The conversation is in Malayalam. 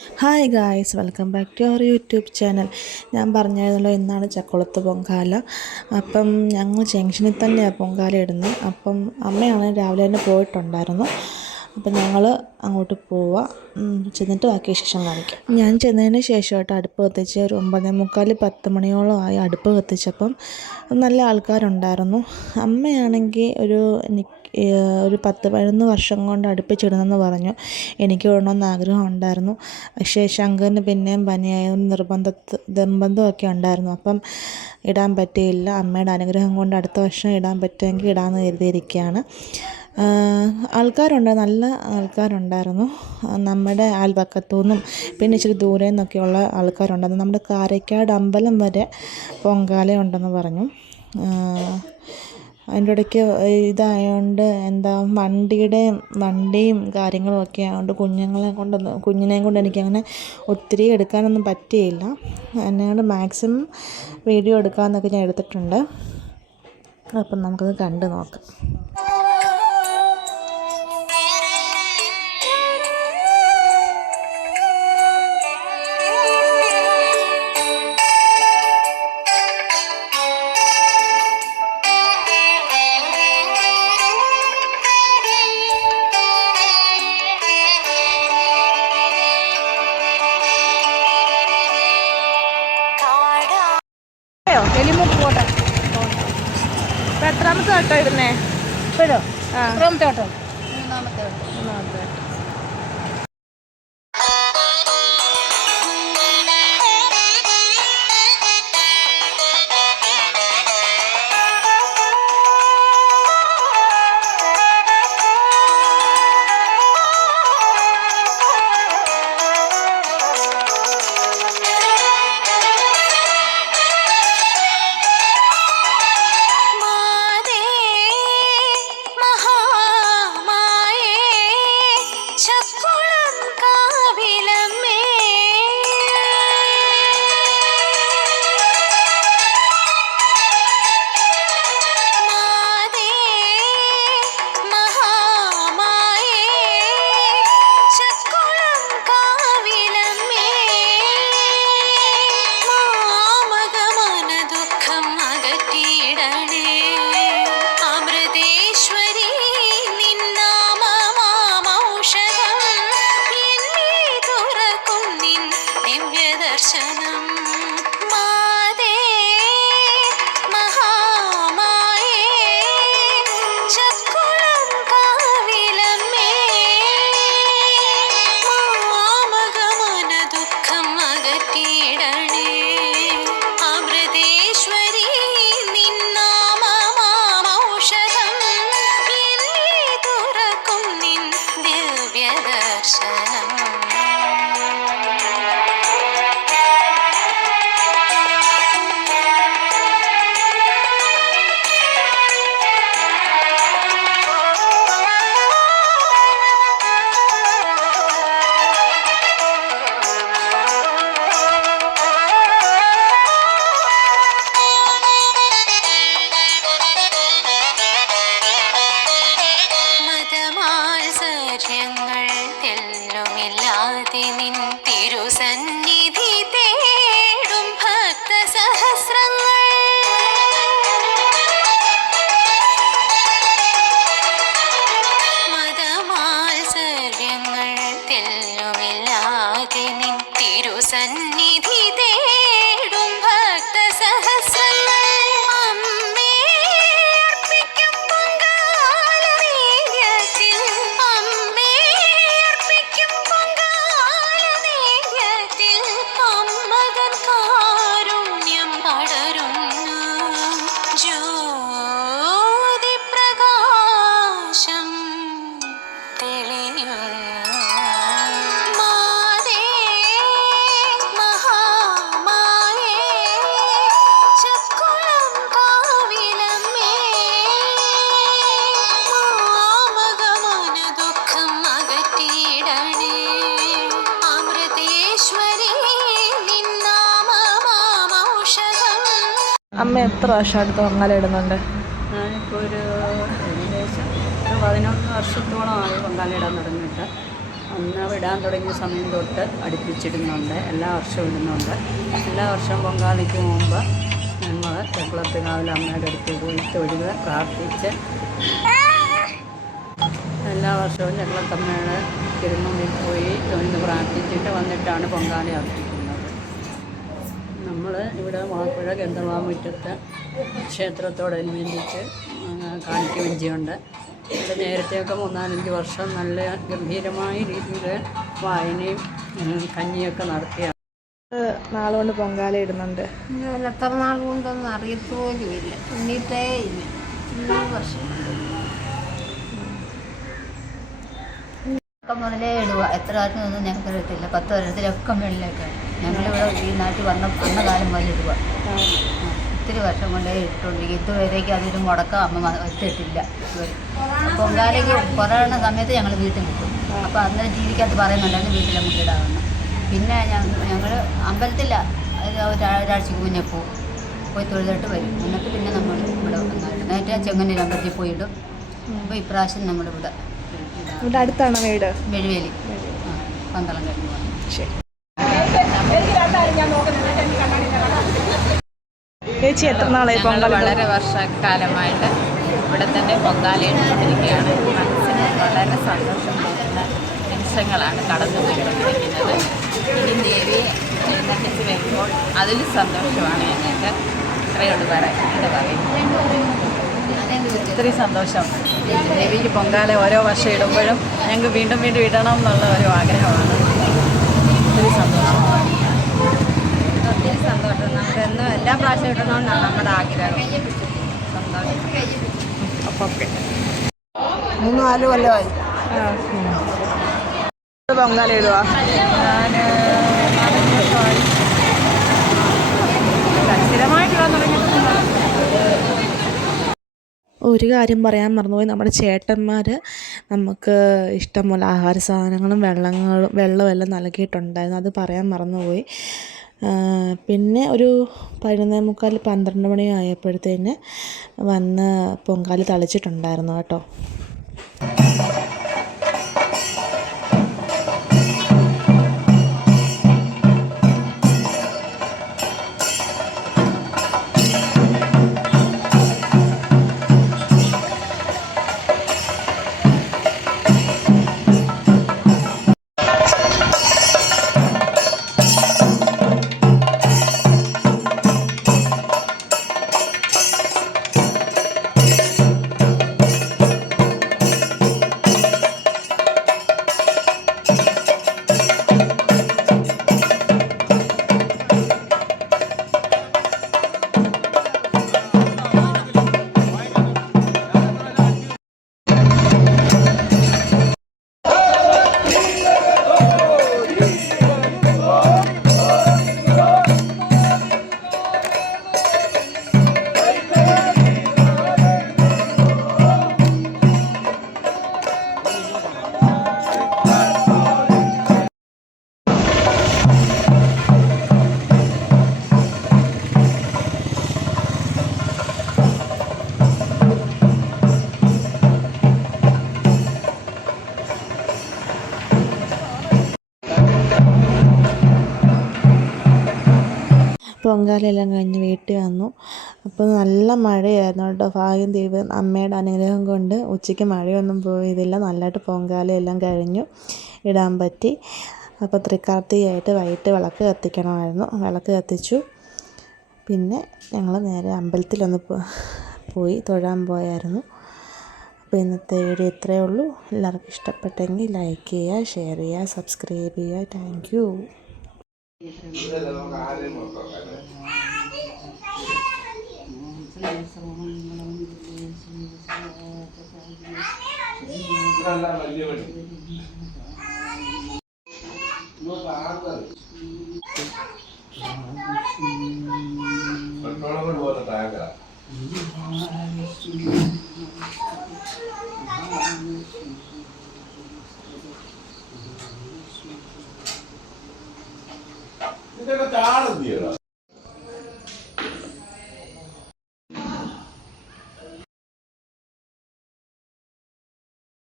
Hi guys, welcome back to our YouTube channel. ഞാൻ പറഞ്ഞായിരുന്നല്ലോ ഇന്നാണ് ചക്കുളത്ത് പൊങ്കാല. അപ്പം ഞങ്ങൾ ജംഗ്ഷനിൽ തന്നെയാണ് പൊങ്കാല ഇടുന്നത്. അപ്പം അമ്മയാണ് രാവിലെ തന്നെ പോയിട്ടുണ്ടായിരുന്നു. അപ്പം ഞങ്ങൾ അങ്ങോട്ട് പോവുക, ചെന്നിട്ട് ബാക്കി വിശേഷം കാണിക്കാം. ഞാൻ ചെന്നതിന് ശേഷമായിട്ട് അടുപ്പ് കത്തിച്ച് ഒരു 9:45 10 മണിയോളം ആയി അടുപ്പ് കത്തിച്ചപ്പം നല്ല ആൾക്കാരുണ്ടായിരുന്നു. അമ്മയാണെങ്കിൽ ഒരു 10-11 വർഷം കൊണ്ട് അടുപ്പിച്ചിടണമെന്ന് പറഞ്ഞു. എനിക്ക് ഇടണമെന്ന് ആഗ്രഹം ഉണ്ടായിരുന്നു. പക്ഷേ ശങ്കറിന് പിന്നെയും പനിയായ നിർബന്ധമൊക്കെ ഉണ്ടായിരുന്നു. അപ്പം ഇടാൻ പറ്റിയില്ല. അമ്മയുടെ അനുഗ്രഹം കൊണ്ട് അടുത്ത വർഷം ഇടാൻ പറ്റുമെങ്കിൽ ഇടാമെന്ന് കരുതിയിരിക്കുകയാണ്. നല്ല ആൾക്കാരുണ്ടായിരുന്നു. നമ്മുടെ അയൽപക്കത്തു നിന്നും പിന്നെ ഇച്ചിരി ദൂരെ നിന്നൊക്കെയുള്ള ആൾക്കാരുണ്ടായിരുന്നു. നമ്മുടെ കാരയ്ക്കാട് അമ്പലം വരെ പൊങ്കാല ഉണ്ടെന്ന് പറഞ്ഞു. അതിൻ്റെ ഇടയ്ക്ക് ഇതായതുകൊണ്ട് വണ്ടിയും കാര്യങ്ങളും ഒക്കെ ആയതുകൊണ്ട് കുഞ്ഞിനെയും കൊണ്ട് എനിക്കങ്ങനെ ഒത്തിരി എടുക്കാനൊന്നും പറ്റിയില്ല. എന്നെക്കൊണ്ട് മാക്സിമം വീഡിയോ എടുക്കാമെന്നൊക്കെ ഞാൻ എടുത്തിട്ടുണ്ട്. അപ്പം നമുക്കത് കണ്ടു നോക്കാം. എലിമുക്ക് പോട്ടെ. ഇപ്പം എത്രാമത്തെ വട്ടം ഇടുന്നേ? ഇപ്പോഴോ? എത്രാമത്തെ വട്ടം? മൂന്നാമത്തെ വട്ടം. അമ്മ എത്ര വർഷം അടുത്ത് പൊങ്കാല ഇടുന്നുണ്ട്? ഞാനിപ്പോൾ ഒരു ഏകദേശം 11 വർഷത്തോളമായി പൊങ്കാല ഇടാൻ തുടങ്ങിയിട്ട്. അന്ന് ഇടാൻ തുടങ്ങിയ സമയം തൊട്ട് അടുപ്പിച്ചിടുന്നുണ്ട്. എല്ലാ വർഷവും ഇടുന്നുണ്ട്. എല്ലാ വർഷവും പൊങ്കാലയ്ക്ക് മുമ്പ് ഞങ്ങൾ ചക്കുളത്തുകാവിലെ അമ്മയുടെ അടുത്ത് പോയി തൊഴുത് പ്രാർത്ഥിച്ച് എല്ലാ വർഷവും ചക്കുളത്തമ്മയുടെ തിരുമുമ്പിൽ പോയി തൊഴുത് പ്രാർത്ഥിച്ചിട്ട് വന്നിട്ടാണ് പൊങ്കാല അർപ്പിക്കുന്നത്. നമ്മൾ ഇവിടെ വാക്കുഴ ഗന്ധർവാമുറ്റത്ത് ക്ഷേത്രത്തോടനുബന്ധിച്ച് കാണിക്ക വഞ്ചിയുണ്ട്. ഇവിടെ നേരത്തെയൊക്കെ 3-4 വർഷം നല്ല ഗംഭീരമായ രീതിയിൽ വായനയും കഞ്ഞിയൊക്കെ നടത്തിയാണ്. നാളുകൊണ്ട് പൊങ്കാല ഇടുന്നുണ്ട്. എത്ര നാൾ കൊണ്ടൊന്നും അറിയത്തോലും ഇല്ല, എണ്ണീട്ടേ ഇല്ല. ഈ വർഷം മുതലേ ഇടുക. എത്ര കാലത്തൊന്നും ഞങ്ങൾക്ക് അറിയത്തില്ല. 10 വർഷത്തിലൊക്കെ വെള്ളിലേക്കാണ് ഞങ്ങളിവിടെ ഈ നാട്ടിൽ വന്ന കാലം മുതൽ ഇടുക. ഒത്തിരി വർഷം കൊണ്ടേ ഇട്ടുണ്ട്. ഇതുവരേക്കും അതൊരു മുടക്കം അമ്മ വെച്ചിട്ടില്ല ഇതുവരെ. പൊങ്കാലയ്ക്ക് കൊറോണ സമയത്ത് ഞങ്ങൾ വീട്ടിൽ കിട്ടും. അപ്പോൾ അന്നേരം ജീവിക്കകത്ത് പറയുന്നുണ്ടായിരുന്നു വീട്ടിൽ നമുക്ക് ഇടാമെന്ന്. പിന്നെ ഞങ്ങൾ അമ്പലത്തില്ല ഒരാഴ്ചക്ക് മുന്നേ പോയി തൊഴുതിട്ട് വരും. എന്നിട്ട് പിന്നെ നമ്മൾ ഇവിടെ നേരത്തെ ചെങ്ങന്നൂർ അമ്പലത്തിൽ പോയി ഇടും. അപ്പോൾ ഇപ്രാവശ്യം നമ്മളിവിടെ ഇവിടെ അടുത്താണ് വീട്, മെഴുവേലി പന്തളം കഴിഞ്ഞു. ശരി ചേച്ചി, എത്ര നാളായി പൊങ്കാല? വളരെ വർഷക്കാലമായിട്ട് ഇവിടെ തന്നെ പൊങ്കാല ഇട്ടുകൊണ്ടിരിക്കുകയാണ്. മനസ്സിന് വളരെ സന്തോഷം തോന്നുന്ന നിമിഷങ്ങളാണ് കടന്നു പോയിക്കൊണ്ടിരിക്കുന്നത്. ഇനി ദേവിയെ എഴുന്നള്ളിച്ച് വരുമ്പോൾ അതിൽ സന്തോഷമാണ് ഞങ്ങൾക്ക്. ഇത്രയോട് എന്താ പറയുന്നത്, ഒത്തിരി സന്തോഷം. ദേവിക്ക് പൊങ്കാല ഓരോ വർഷം ഇടുമ്പോഴും ഞങ്ങൾക്ക് വീണ്ടും വീണ്ടും ഇടണം എന്നുള്ള ഒരു ആഗ്രഹമാണ്. ഒത്തിരി സന്തോഷം. ഒത്തിരി സന്തോഷം. നമുക്ക് എന്നും എല്ലാ പ്രാവശ്യം ഇടണമെന്നാണ് നമ്മുടെ ആഗ്രഹം. സന്തോഷം. അപ്പം ഓക്കെ. 3-4 കൊല്ലമായി പൊങ്കാല ഇടുവാ. ഞാൻ 4 വർഷമായി. സ്ഥിരമായിട്ടുള്ള തുടങ്ങിയിട്ടുണ്ട്. ഒരു കാര്യം പറയാൻ മറന്നുപോയി, നമ്മുടെ ചേട്ടന്മാർ നമുക്ക് ഇഷ്ടംപോലെ ആഹാര സാധനങ്ങളും വെള്ളവും എല്ലാം നൽകിയിട്ടുണ്ടായിരുന്നു. അത് പറയാൻ മറന്നുപോയി. പിന്നെ ഒരു 11:45-12 മണി ആയപ്പോഴത്തേന് വന്ന് പൊങ്കാല തളിച്ചിട്ടുണ്ടായിരുന്നു കേട്ടോ. പൊങ്കാലയെല്ലാം കഴിഞ്ഞ് വീട്ടിൽ വന്നു. അപ്പോൾ നല്ല മഴയായിരുന്നു കേട്ടോ. ഭാഗ്യം ദൈവം അമ്മയുടെ അനുഗ്രഹം കൊണ്ട് ഉച്ചയ്ക്ക് മഴയൊന്നും പോയതില്ല. നല്ലതായിട്ട് പൊങ്കാലയെല്ലാം കഴിഞ്ഞു ഇടാൻ പറ്റി. അപ്പോൾ തൃക്കാർത്തികയായിട്ട് വൈകിട്ട് വിളക്ക് കത്തിക്കണമായിരുന്നു. വിളക്ക് കത്തിച്ചു. പിന്നെ ഞങ്ങൾ നേരെ അമ്പലത്തിലൊന്ന് പോയി തൊഴാൻ പോയായിരുന്നു. അപ്പോൾ ഇന്നത്തെ വീഡിയോ ഇത്രയേ ഉള്ളൂ. എല്ലാവർക്കും ഇഷ്ടപ്പെട്ടെങ്കിൽ ലൈക്ക് ചെയ്യുക, ഷെയർ ചെയ്യുക, സബ്സ്ക്രൈബ് ചെയ്യുക. Thank you. ഇതൊക്കെ കാണുന്നില്ല.